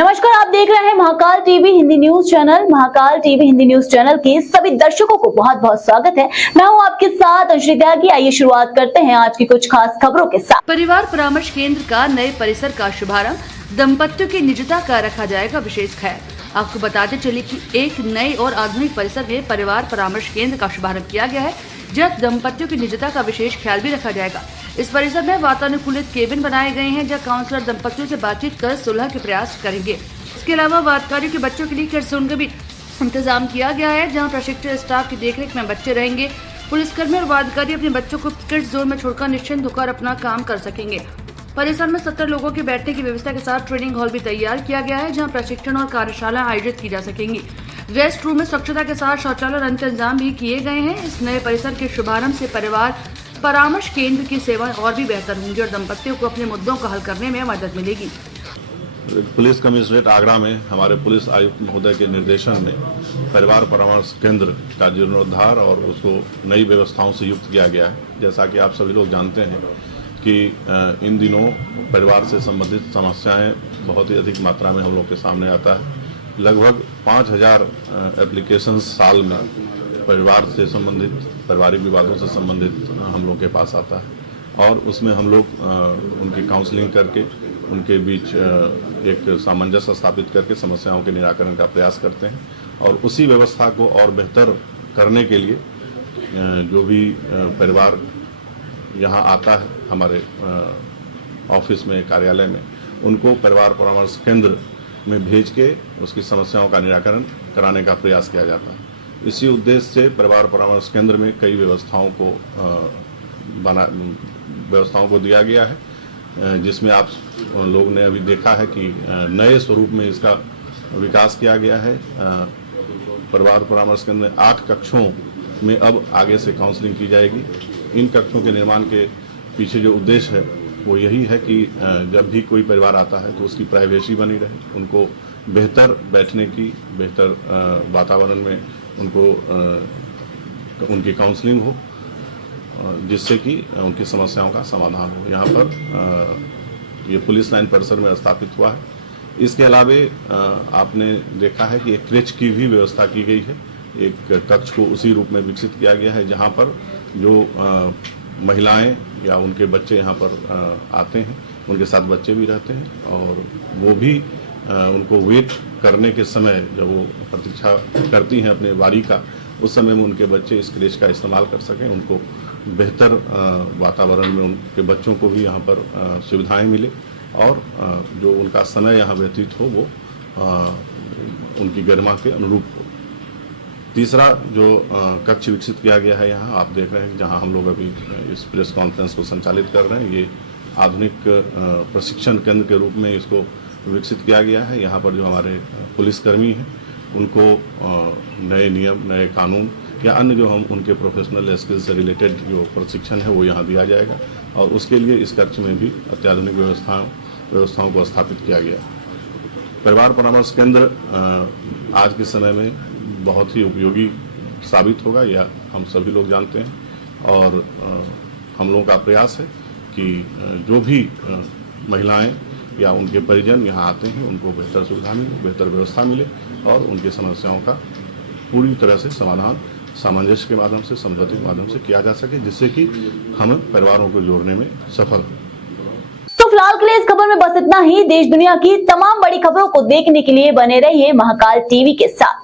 नमस्कार, आप देख रहे हैं Mahakal TV Hindi news channel. Mahakal TV Hindi news channel के सभी दर्शकों को बहुत बहुत स्वागत है। मैं हूं आपके साथ अंशुल त्यागी। आइए शुरुआत करते हैं आज की कुछ खास खबरों के साथ। परिवार परामर्श केंद्र का नए परिसर का शुभारंभ, दंपतियों की निजता का रखा जाएगा विशेष ख्याल। आपको बताते चले कि एक नए और आधुनिक परिसर में परिवार परामर्श केंद्र का शुभारंभ किया गया है, जहां दंपतियों की निजता का विशेष ख्याल भी रखा जाएगा। इस परिसर में वातानुकूलित केबिन बनाए गए हैं, जहां काउंसलर दंपतियों से बातचीत कर सुलह के प्रयास करेंगे। इसके अलावा वादकारियों के बच्चों के लिए किड्स जोन का भी इंतजाम किया गया है, जहां प्रशिक्षित स्टाफ की देखरेख में बच्चे रहेंगे। पुलिसकर्मी और वादकारी अपने बच्चों को किड्स जोन में छोड़कर निश्चिंत होकर अपना काम कर सकेंगे। परिसर में 70 लोगों के बैठने की व्यवस्था के साथ ट्रेनिंग हॉल भी तैयार किया गया है, जहां प्रशिक्षण और कार्यशाला आयोजित की जा सकेंगी। रेस्ट रूम में स्वच्छता के साथ शौचालय और अन्य इंतजाम भी किए गए हैं। इस नए परिसर के शुभारंभ से परिवार परामर्श केंद्र की सेवाएं और भी बेहतर होंगी और दंपतियों को अपने मुद्दों को हल करने में मदद मिलेगी। पुलिस कमिश्नरेट आगरा में हमारे पुलिस आयुक्त महोदय के निर्देशन में परिवार परामर्श केंद्र का जीर्णोद्धार और उसको नई व्यवस्थाओं से युक्त किया गया है। जैसा कि आप सभी लोग जानते हैं कि इन दिनों परिवार से संबंधित समस्याएं बहुत ही अधिक मात्रा में हम लोग के सामने आता है। लगभग 5000 एप्लीकेशंस साल में परिवार से संबंधित, पारिवारिक विवादों से संबंधित हम लोग के पास आता है और उसमें हम लोग उनकी काउंसलिंग करके उनके बीच एक सामंजस्य स्थापित करके समस्याओं के निराकरण का प्रयास करते हैं। और उसी व्यवस्था को और बेहतर करने के लिए जो भी परिवार यहाँ आता है हमारे ऑफिस में, कार्यालय में, उनको परिवार परामर्श केंद्र में भेज के उसकी समस्याओं का निराकरण कराने का प्रयास किया जाता है। इसी उद्देश्य से परिवार परामर्श केंद्र में कई व्यवस्थाओं को दिया गया है, जिसमें आप लोग ने अभी देखा है कि नए स्वरूप में इसका विकास किया गया है। परिवार परामर्श केंद्र में 8 कक्षों में अब आगे से काउंसलिंग की जाएगी। इन कक्षों के निर्माण के पीछे जो उद्देश्य है वो यही है कि जब भी कोई परिवार आता है तो उसकी प्राइवेसी बनी रहे, उनको बेहतर बैठने की, बेहतर वातावरण में उनको उनकी काउंसलिंग हो, जिससे कि उनकी समस्याओं का समाधान हो। यहाँ पर ये पुलिस लाइन परिसर में स्थापित हुआ है। इसके अलावे आपने देखा है कि एक क्रेच की भी व्यवस्था की गई है। एक कक्ष को उसी रूप में विकसित किया गया है, जहाँ पर जो महिलाएं या उनके बच्चे यहाँ पर आते हैं, उनके साथ बच्चे भी रहते हैं और वो भी उनको वेट करने के समय जब वो प्रतीक्षा करती हैं अपने बारी का, उस समय में उनके बच्चे इस क्रेच का इस्तेमाल कर सकें, उनको बेहतर वातावरण में उनके बच्चों को भी यहाँ पर सुविधाएं मिले और जो उनका समय यहाँ व्यतीत हो वो उनकी गरिमा के अनुरूप हो। तीसरा जो कक्ष विकसित किया गया है यहाँ आप देख रहे हैं, जहाँ हम लोग अभी इस प्रेस कॉन्फ्रेंस को संचालित कर रहे हैं, ये आधुनिक प्रशिक्षण केंद्र के रूप में इसको विकसित किया गया है। यहाँ पर जो हमारे पुलिसकर्मी हैं उनको नए नियम, नए कानून या अन्य जो हम उनके प्रोफेशनल स्किल्स से रिलेटेड जो प्रशिक्षण है वो यहाँ दिया जाएगा और उसके लिए इस कक्ष में भी अत्याधुनिक व्यवस्थाओं को स्थापित किया गया। परिवार परामर्श केंद्र आज के समय में बहुत ही उपयोगी साबित होगा, यह हम सभी लोग जानते हैं और हम लोगों का प्रयास है कि जो भी महिलाएं या उनके परिजन यहाँ आते हैं उनको बेहतर सुविधा मिले, बेहतर व्यवस्था मिले और उनकी समस्याओं का पूरी तरह से समाधान सामंजस्य के माध्यम से, समझौते के माध्यम से किया जा सके, जिससे कि हम परिवारों को जोड़ने में सफल हों। तो फिलहाल के लिए इस खबर में बस इतना ही। देश दुनिया की तमाम बड़ी खबरों को देखने के लिए बने रहिए महाकाल टीवी के साथ।